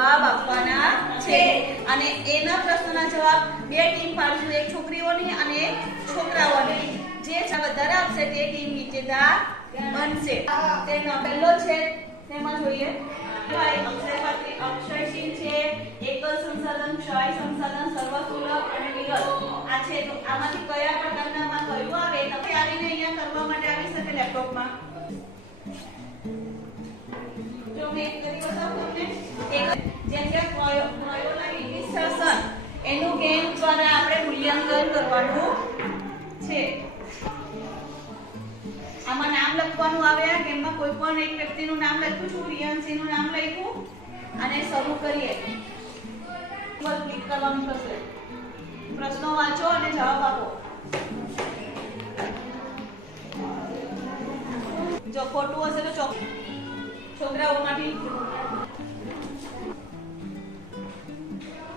જવાબ આપવાના છે અને એના પ્રશ્નના જવાબ બે ટીમ પાડશું, એક છોકરીઓની અને એક છોકરાઓની. જે વધારે આપશે તે ટીમ વિજેતા બનશે. તેનો પહેલો છે તેમાં જોઈએ અક્ષયશીલ છે, એકલ સંસાધન, ક્ષય સંસાધન, સર્વસુલભ અને વિરલ. આ છે તો આમાંથી કયા પ્રકારનામાં કયું આવે? તમે આવીને અહીંયા કરવા માટે આવી શકે લેપટોપમાં. જો મેં એક કરી બતાવું તમને. જેમ કે પ્રયોગના વિશ્લેષણ એનું ગેમ દ્વારા આપણે મૂલ્યાંકન કરવાનું છે. આમાં નામ લખવાનું આવે. આ ગેમમાં કોઈ પણ એક વ્યક્તિનું નામ લખ્યું છું, રિયાંશીનું નામ લખ્યું અને શરૂ કરીએ. પર ક્લિક કરવાનું થશે. પ્રશ્નો વાંચો અને જવાબ આપો. જો ખોટું હશે તો છોકરાઓમાંથી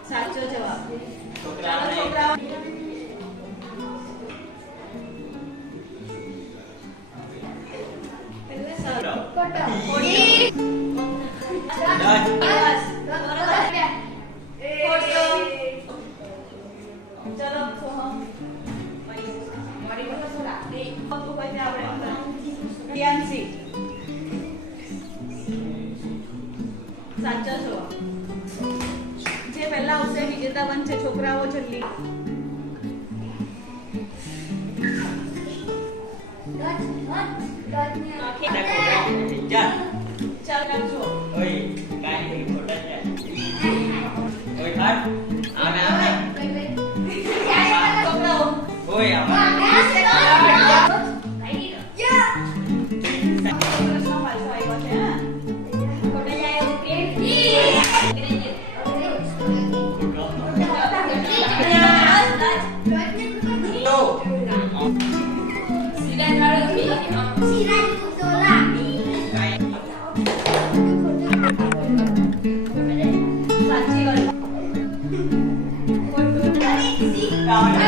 સાચો જવાબ. ચાલો છોકરાઓ. સાચો છો. જે પહેલા આવશે વિજેતા બનશે. છોકરાઓ જલ્દી. ચાલ રાખજો. ઓય કાઈ ફોટા છે. ઓય ખાટ આને આને છોકરાઓ ઓય આમાં રાવણ